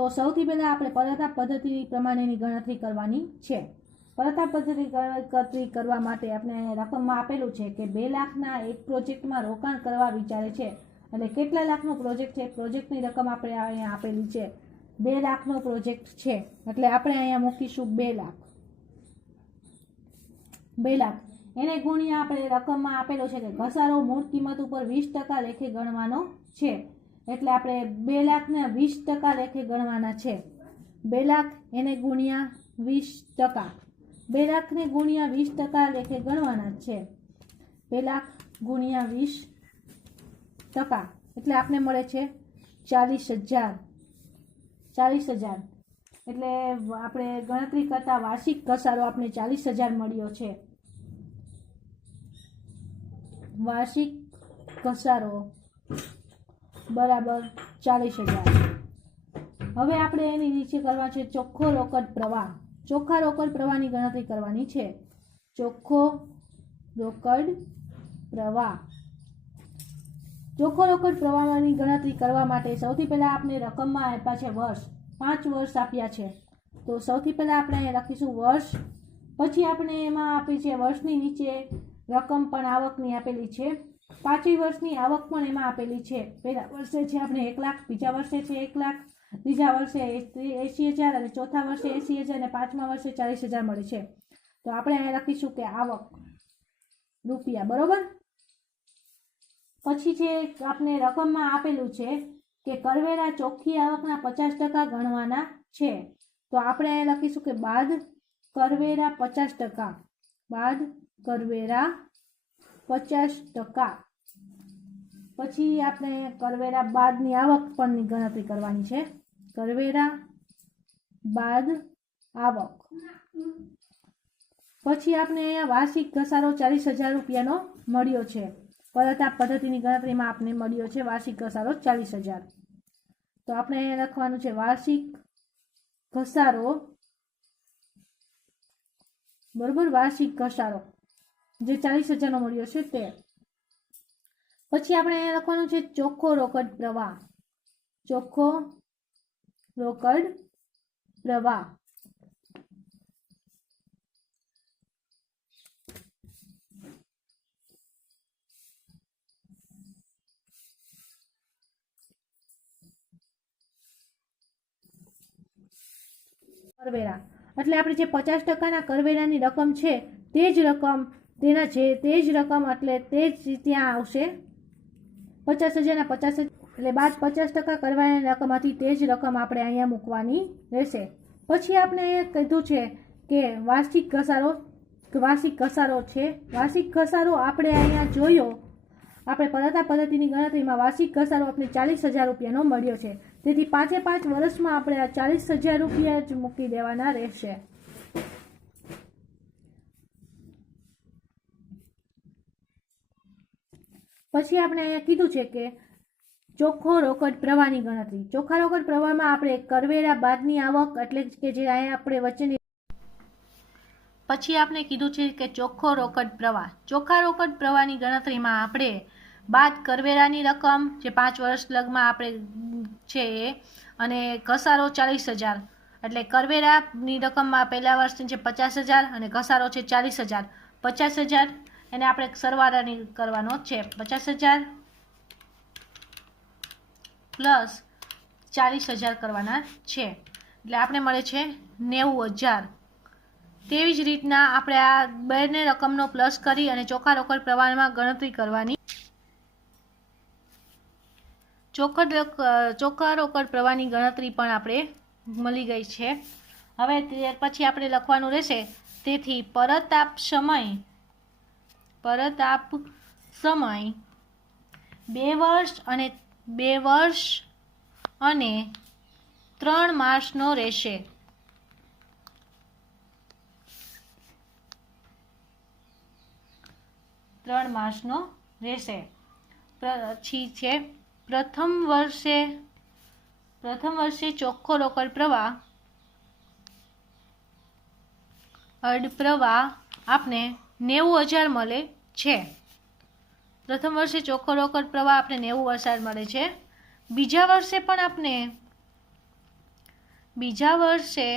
તો સૌથી પહેલાં આપણે પરતાપ પદ્ધતિ પ્રમાણેની ગણતરી કરવાની છે। પરતાપ પદ્ધતિ ગણતરી કરવા માટે આપણે રકમમાં આપેલું છે કે 2 લાખના એક પ્રોજેક્ટમાં રોકાણ કરવા વિચારે છે। એટલે કેટલા લાખનો પ્રોજેક્ટ છે, પ્રોજેક્ટની રકમ આપણે અહીંયા આપેલી છે 2 લાખનો પ્રોજેક્ટ છે, એટલે આપણે અહીંયા મૂકીશું 2 લાખ। 2 લાખ એને ગુણ્યા આપણે રકમમાં આપેલો છે કે ઘસારો મૂળ કિંમત ઉપર 20% લેખે ગણવાનો છે, એટલે આપણે 2 લાખને 20% લેખે ગણવાના છે। 2 લાખ એને ગુણ્યા 20%, 2 લાખને ગુણ્યા 20% લેખે ગણવાના છે। 2 લાખ ગુણ્યા 20% એટલે આપણે મળે છે 40,000। 40,000 એટલે આપણે ગણતરી કરતા વાર્ષિક ઘસારો આપણે 40,000 મળ્યો છે। વાર્ષિક ઘસારો બરાબર 40,000। હવે આપણે એની નીચે કરવા છે ચોખ્ખો રોકડ પ્રવાહ। ચોખ્ખા રોકડ પ્રવાહની ગણતરી કરવાની છે। ચોખ્ખો રોકડ પ્રવાહ। ચોખ્ખો રોકડ પ્રવાહની ગણતરી કરવા માટે સૌથી પહેલા આપણે રકમમાં આપ્યા છે વર્ષ, 5 વર્ષ આપ્યા છે, તો સૌથી પહેલા આપણે અહીંયા લખીશું વર્ષ, પછી આપણે એમાં આપી છે વર્ષની નીચે રકમ પણ આવકની આપેલી છે, 5 વર્ષની આવક પણ એમાં આપેલી છે। પહેલા વર્ષે છે આપણે 1 લાખ, બીજા વર્ષે છે 1 લાખ, ત્રીજા વર્ષે 80,000 અને ચોથા વર્ષે 80,000 અને પાંચમા વર્ષે 40,000 મળે છે। તો આપણે અહીંયા લખીશું કે આવક રૂપિયા, બરોબર। પછી છે આપણે રકમમાં આપેલું છે કે કરવેરા ચોખ્ખી આવકના 50% ગણવાના છે, તો આપણે અહીંયા લખીશું કે બાદ કરવેરા 50%, બાદ કરવેરા 50%। પછી આપણે કરવેરા બાદની આવક પરની ગણતરી કરવાની છે। કરવેરા બાદ આવક, પછી આપણે અહીંયા વાર્ષિક ઘસારો 40,000 રૂપિયાનો મળ્યો છે। પરતાપ પદ્ધતિની ગણતરીમાં આપણે મળ્યો છે વાર્ષિક ઘસારો 40,000, તો આપણે અહીંયા લખવાનું છે વાર્ષિક ઘસારો, બરોબર, વાર્ષિક ઘસારો જે 40,000 નો મળ્યો છે તે। પછી આપણે અહીંયા લખવાનું છે ચોખ્ખો રોકડ પ્રવાહ। ચોખ્ખો રોકડ પ્રવાહ, કરવેરા એટલે આપણે જે 50%ના કરવેરાની રકમ છે તે જ રકમ તેના જે તે જ રકમ એટલે તે જ ત્યાં આવશે 50,000 ના 50,000 એટલે બાદ 50% કરવેરાની રકમ હતી તે જ રકમ આપણે અહીંયા મૂકવાની રહેશે। પછી આપણે અહીંયા કીધું છે કે વાર્ષિક ઘસારો છે। વાર્ષિક ઘસારો આપણે અહીંયા જોયો, આપણે પરતાપ પદ્ધતિની ગણતરીમાં વાર્ષિક ઘસારો આપણે 40,000 રૂપિયાનો મળ્યો છે, તેથી 5 વર્ષમાં આપણે આ 40,000 રૂપિયા જ મૂકી દેવાના રહેશે। પછી આપણે અહીંયા કીધું છે કે ચોખ્ખો રોકડ પ્રવાહની ગણતરી। ચોખ્ખા રોકડ પ્રવાહમાં આપણે કરવેરા બાદની આવક એટલે કે જે અહીંયા આપણે વચ્ચેની, પછી આપણે કીધું છે કે ચોખ્ખો રોકડ પ્રવાહ। ચોખ્ખા રોકડ પ્રવાહની ગણતરીમાં આપણે બાદ કરવેરાની રકમ જે 5 વર્ષ લગમાં આપણે છે અને ઘસારો 40,000 એટલે કરવેરાની રકમમાં પહેલા વર્ષની છે 50,000 અને ઘસારો છે 40,000। 50,000 એને આપણે સરવાળાની કરવાનો છે, 50,000 પ્લસ 40,000 કરવાના છે, એટલે આપણે મળે છે 90,000। તેવી જ રીતના આપણે આ બંને રકમનો પ્લસ કરી અને ચોખ્ખા રોકડ પ્રવાહમાં ગણતરી કરવાની। ચોખ્ખા રોકડ પ્રવાહની ગણતરી પણ આપણે મળી ગઈ છે। હવે પછી આપણે લખવાનું રહેશે તેથી પરતાપ સમય 2 વર્ષ અને 3 માસનો રહેશે। પછી છે પ્રથમ વર્ષે ચોખ્ખો રોકડ પ્રવાહ અડપ્રવાહ આપણે 90,000 મળે છે। પ્રથમ વર્ષે ચોખ્ખો રોકડ પ્રવાહ આપણે 90,000 મળે છે। બીજા વર્ષે પણ આપણે બીજા વર્ષે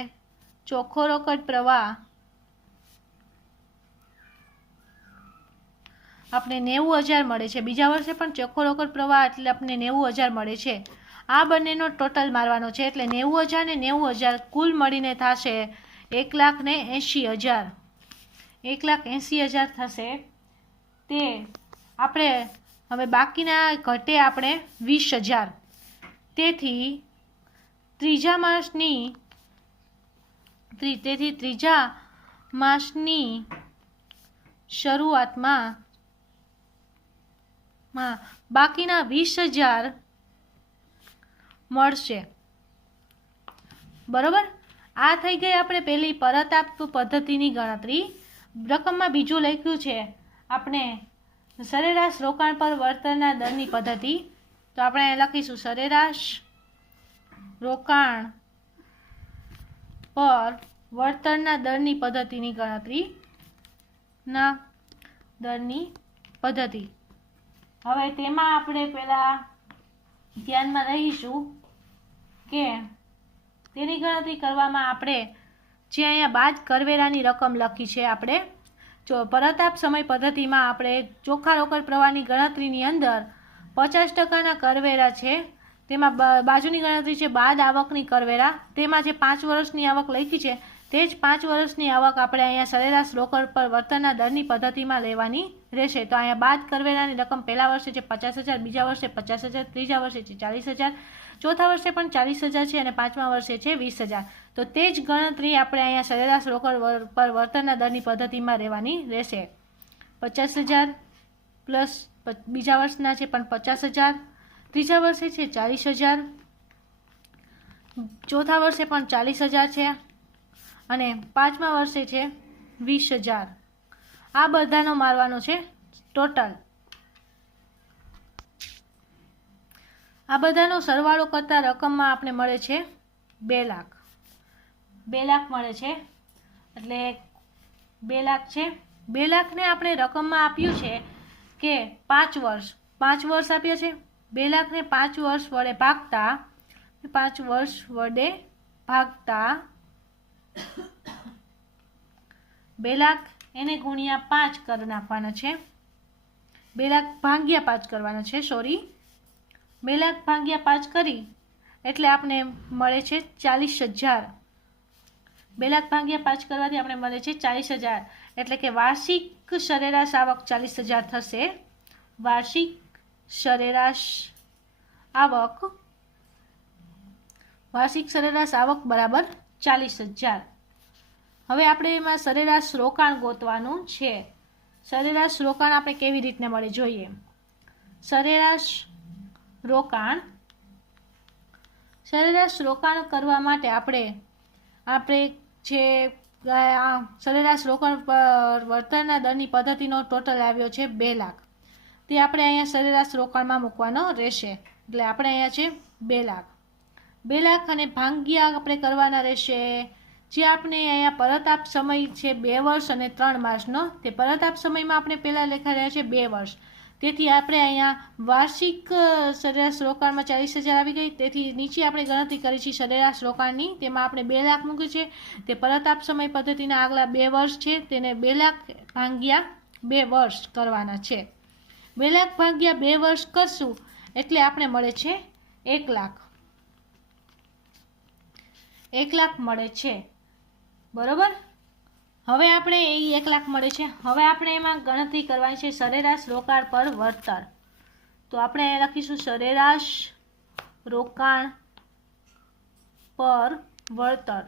ચોખ્ખો રોકડ પ્રવાહ આપણે 90,000 મળે છે। બીજા વર્ષે પણ ચોખ્ખો રોકડ પ્રવાહ એટલે આપણે 90,000 મળે છે। આ બંનેનો ટોટલ મારવાનો છે એટલે 90,000 ને 90,000 કુલ મળીને થશે 1,80,000। 1,80,000 થશે। તે આપણે હવે બાકીના ઘટે આપણે 20,000। તેથી ત્રીજા માસની શરૂઆતમાં બાકીના 20,000 મળશે। બરોબર। આ થઈ ગઈ આપણે પહેલી પરત આપ પદ્ધતિની ગણતરી। રકમમાં બીજું લખ્યું છે આપણે સરેરાશ રોકાણ પર વળતરના દરની પદ્ધતિ। તો આપણે લખીશું સરેરાશ રોકાણ પર વળતરના દરની પદ્ધતિની ગણતરી ના દરની પદ્ધતિ। હવે તેમાં આપણે પહેલા ધ્યાનમાં રહીશું કે તેની ગણતરી કરવામાં આપણે જે અહીંયા બાદ કરવેરાની રકમ લખી છે આપણે જો પરત આપ સમય પદ્ધતિમાં આપણે ચોખ્ખા રોકડ પ્રવાહની ગણતરીની અંદર 50% કરવેરા છે તેમાં બાજુની ગણતરી છે બાદ આવકની કરવેરા। તેમાં જે 5 વર્ષની આવક લખી છે તે જ 5 વર્ષની આવક આપણે અહીંયા સરેરાશ રોકડ પર વળતરના દરની પદ્ધતિમાં લેવાની રહેશે। તો અહીંયા બાદ કરવેરાની રકમ પહેલા વર્ષે છે 50,000, બીજા વર્ષે 50,000, ત્રીજા વર્ષે છે 40,000, ચોથા વર્ષે પણ 40,000 છે અને પાંચમા વર્ષે છે 20,000। તો તે જ ગણતરી આપણે અહીંયા સરેરાશ રોકડ પર વળતરના દરની પદ્ધતિમાં રહેવાની રહેશે। 50,000 પ્લસ બીજા વર્ષના છે પણ 50,000, ત્રીજા વર્ષે છે 40,000, ચોથા વર્ષે પણ 40,000 છે અને પાંચમા વર્ષે છે 20,000। આ બધાનો મારવાનો છે ટોટલ। આ બધાનો સરવાળો કરતા રકમમાં આપણે મળે છે 2 લાખ। 2 લાખ મળે છે એટલે 2 લાખ છે। 2 લાખને આપણે રકમમાં આપ્યું છે કે 5 વર્ષ આપ્યા છે। 2 લાખને 5 વર્ષ વડે ભાગતા 2 લાખ એને ગુણ્યા 5 કરી નાખવાના છે। 2 લાખ ભાગ્યા 5 કરવાના છે 2 લાખ ભાગ્યા 5 કરી એટલે આપણે મળે છે 40,000। 2 લાખ ભાગ્યા 5 કરવાથી આપણે મળે છે 40,000 એટલે કે વાર્ષિક સરેરાશ આવક 40,000 થશે। વાર્ષિક સરેરાશ આવક બરાબર 40,000। હવે આપણે એમાં સરેરાશ રોકાણ ગોતવાનું છે। સરેરાશ રોકાણ આપણે કેવી રીતને મળે જોઈએ। સરેરાશ રોકાણ કરવા માટે આપણે જે સરેરાશ રોકાણ પર વળતરના દરની પદ્ધતિનો ટોટલ આવ્યો છે 2 લાખ તે આપણે અહીંયા સરેરાશ રોકાણમાં મૂકવાનો રહેશે। એટલે આપણે અહીંયા છે 2 લાખ। 2 લાખ અને ભાગ્યા આપણે કરવાના રહેશે જે આપણે અહીંયા પરત આપ સમય છે 2 વર્ષ અને 3 માસનો। તે પરત આપ સમયમાં આપણે પહેલાં લખી રહ્યા છે 2 વર્ષ। તેથી આપણે અહીંયા વાર્ષિક સરેરાશ રોકાણમાં 40,000 આવી ગઈ। તેથી નીચે આપણે ગણતરી કરી છે સરેરાશ રોકાણની તેમાં આપણે 2 લાખ મૂક્યું છે। તે પરત આપ સમય પદ્ધતિના આગલા 2 વર્ષ છે તેને 2 લાખ ભાગ્યા 2 વર્ષ કરવાના છે। 2 લાખ ભાગ્યા 2 વર્ષ કરશું એટલે આપણે મળે છે 1 લાખ। 1 લાખ મળે છે બરોબર। હવે આપણે એ 1 લાખ મળે છે। હવે આપણે એમાં ગણતરી કરવાની છે સરેરાશ રોકાણ પર વળતર। તો આપણે લખીશું સરેરાશ રોકાણ પર વળતર।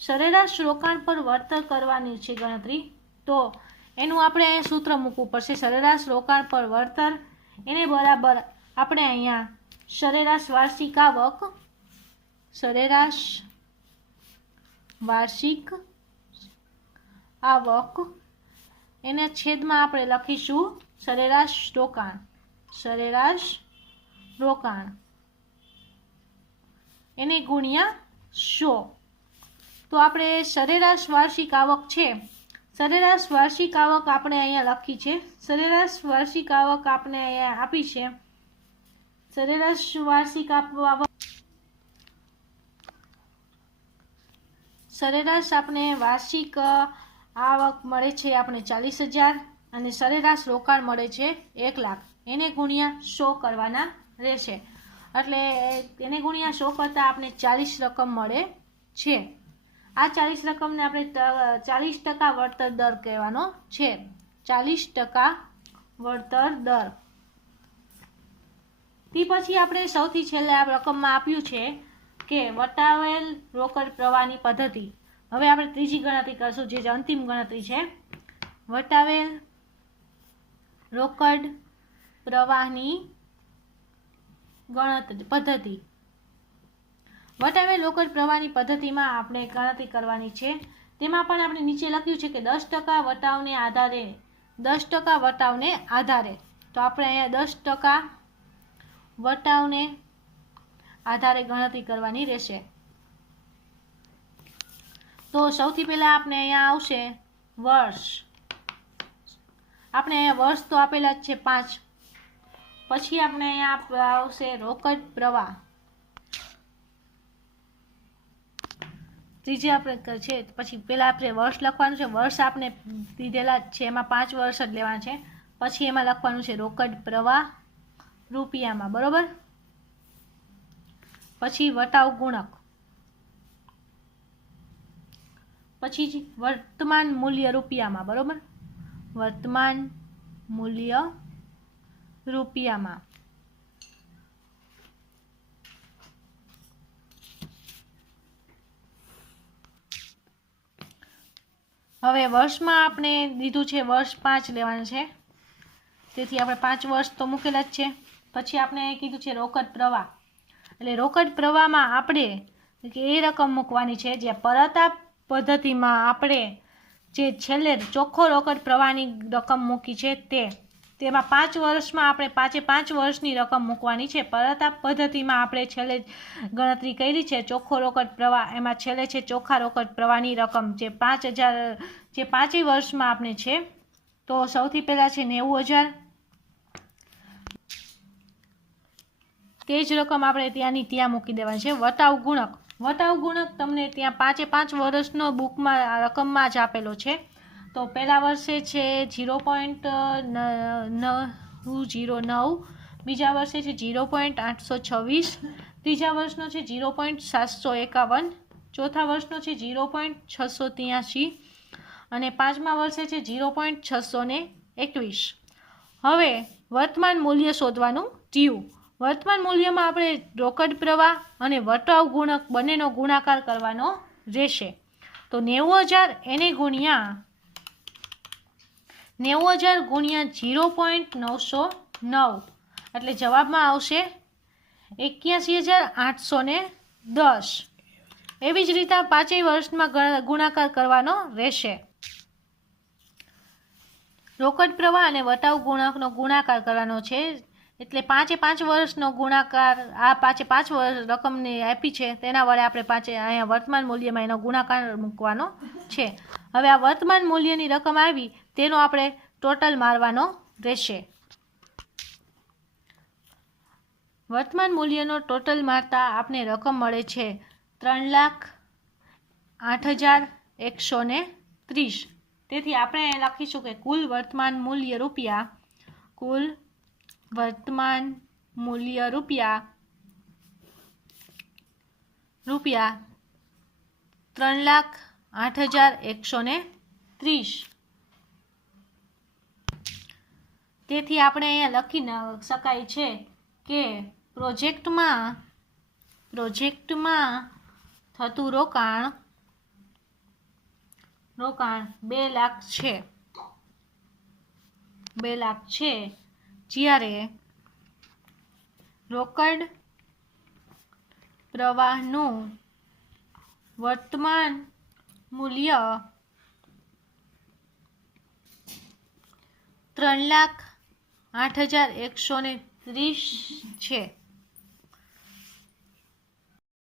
સરેરાશ રોકાણ પર વળતર કરવાની છે ગણતરી। તો એનું આપણે અહીંયા સૂત્ર મૂકવું પડશે। સરેરાશ રોકાણ પર વળતર એને બરાબર આપણે અહીંયા સરેરાશ વાર્ષિક આવક એના છેદમાં આપણે લખીશું સરેરાશ રોકાણ એને ગુણ્યા 100। તો આપણે સરેરાશ વાર્ષિક આવક છે સરેરાશ વાર્ષિક આવક આપણે અહીંયા લખી છે। સરેરાશ વાર્ષિક આવક આપણે અહીંયા આપી છે। સરેરાશ વાર્ષિક આવક સરેરાશ આપણે વાર્ષિક આવક મળે છે આપણે 40,000 અને સરેરાશ રોકાણ મળે છે 1 લાખ. એને ગુણ્યા 100 કરવાના રહેશે. એટલે એને ગુણ્યા 100 કરતાં આપણે 40 રકમ મળે છે. આ 40 રકમને આપણે 40% વળતર દર કહેવાનો છે. 40% વળતર દર. તે પછી આપણે સૌથી છેલ્લે આ રકમમાં આપ્યું છે કે વટાવેલ રોકડ પ્રવાહની પદ્ધતિ. હવે આપણે ત્રીજી ગણતરી કરશું, જે અંતિમ ગણતરી છે. વટાવેલ રોકડ પ્રવાહની પદ્ધતિ. વટાવેલ રોકડ પ્રવાહની પદ્ધતિમાં આપણે ગણતરી કરવાની છે. તેમાં પણ આપણે નીચે લખ્યું છે કે 10% વટાવને આધારે 10% વટાવને આધારે. તો આપણે અહીંયા 10% વટાવને આધારે ગણતરી કરવાની રહેશે. તો સૌથી પહેલા આપણે અહીંયા આવશે વર્ષ. આપણે અહીંયા વર્ષ તો આપેલા જ છે 5. પછી આપણે અહીંયા આવશે રોકડ પ્રવાહ. ત્રીજે આપણે છે પછી પહેલા આપણે વર્ષ લખવાનું છે. વર્ષ આપણે દીધેલા જ છે, એમાં 5 વર્ષ જ લેવાના છે. પછી એમાં લખવાનું છે રોકડ પ્રવાહ રૂપિયામાં, બરોબર. પછી વટાવ ગુણક. પછી વર્તમાન મૂલ્ય રૂપિયામાં, બરોબર. વર્તમાન મૂલ્ય રૂપિયામાં. હવે વર્ષમાં આપણે દીધું છે વર્ષ 5 લેવાનું છે, તેથી આપણે 5 વર્ષ તો મૂકેલા જ છે. પછી આપણે કીધું છે રોકડ પ્રવાહ. એટલે રોકડ પ્રવાહમાં આપણે એ રકમ મૂકવાની છે જે પરત પદ્ધતિમાં આપણે જે છેલ્લે ચોખ્ખો રોકડ પ્રવાહની રકમ મૂકી છે તેમાં 5 વર્ષમાં આપણે 5 વર્ષની રકમ મૂકવાની છે. પરત પદ્ધતિમાં આપણે છેલ્લે ગણતરી કરી છે ચોખ્ખો રોકડ પ્રવાહ, એમાં છેલ્લે છે ચોખ્ખા રોકડ પ્રવાહની રકમ જે 5,000 જે 5 વર્ષમાં આપણે છે. તો સૌથી પહેલાં છે 90,000. તે જ રકમ આપણે ત્યાંની ત્યાં મૂકી દેવાની છે. વટાવ ગુણક. વટાવ ગુણક તમને ત્યાં 5 વર્ષનો બુકમાં રકમમાં જ આપેલો છે. તો પહેલા વર્ષે છે 0.909, બીજા વર્ષે છે 0.826, ત્રીજા વર્ષનો છે 0.751, ચોથા વર્ષનો છે 0.683 અને પાંચમા વર્ષે છે 0.621. હવે વર્તમાન મૂલ્ય શોધવાનું થયું. વર્તમાન મૂલ્યમાં આપણે રોકડ પ્રવાહ અને વટાવ ગુણક બંનેનો ગુણાકાર કરવાનો રહેશે. તો 90,000 એને ગુણ્યા 0.909 એટલે જવાબમાં આવશે 81,810. એવી જ રીતે 5 વર્ષમાં ગુણાકાર કરવાનો રહેશે. રોકડ પ્રવાહ અને વટાવ ગુણકનો ગુણાકાર કરવાનો છે. એટલે 5 વર્ષનો ગુણાકાર આ 5 વર્ષ રકમને આપી છે તેના વડે આપણે અહીંયા વર્તમાન મૂલ્યમાં એનો ગુણાકાર મૂકવાનો છે. હવે આ વર્તમાન મૂલ્યની રકમ આવી તેનો આપણે ટોટલ મારવાનો રહેશે. વર્તમાન મૂલ્યનો ટોટલ મારતા આપણે રકમ મળે છે 3,08,130. તેથી આપણે લખીશું કે કુલ વર્તમાન મૂલ્ય રૂપિયા 3,08,130. તેથી આપણે અહીંયા લખી શકાય છે કે પ્રોજેક્ટમાં થતું રોકાણ 2 લાખ છે. 2 લાખ છે, જ્યારે રોકડ પ્રવાહનું વર્તમાન મૂલ્ય 3,08,130 છે.